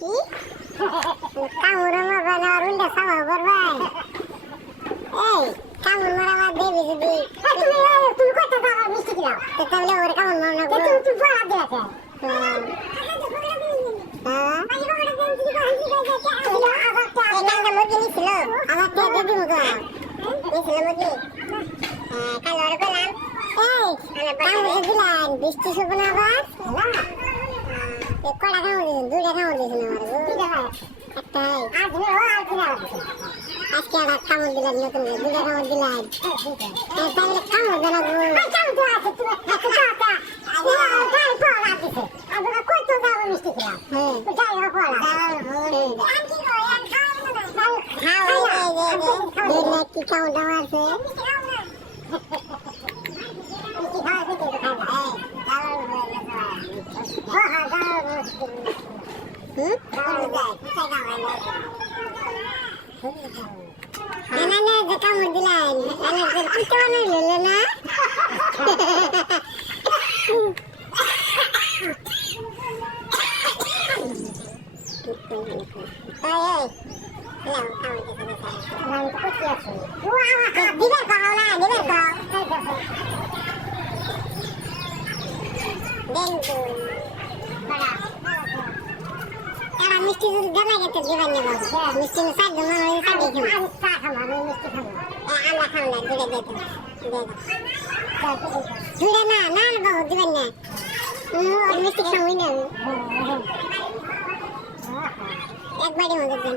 কি কামড় মারবা না আর উল্টা সামা করবা এই কামড় মারা দেবি যদি তুমি কত টাকা মিষ্টি দিলাও তো তাহলে ওর কামড় মারনা করো তুই পড়া দে আছে বৃষ্টি শুভ না আবার কটা খাওয়া দিয়েছেন দুইটা খাওয়া দিয়েছেন আমার আজকে আর কামড় দিলেন নতুন দুইটা কামড় দিলেন তাহলে কামড় দেনা কি কামড় দেওয়া আছে কামড় দিলেন না মিষ্টি যদি জানা গেছে দিবেন না মিষ্টি না সাইড না সাইড দেখে আমরা খাওয়া দুটো দুটো না না বাবু দিবেন না মিষ্টি খাওয়াই না একবারই মজা দেন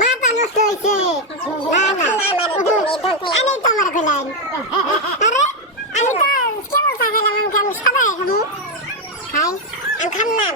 মাথা নষ্ট হয়েছে না না আমি তো আমার খেলাম আরে আমি তো কেমন খাইলাম আমি সবাই খাবো খাই আমি খাম না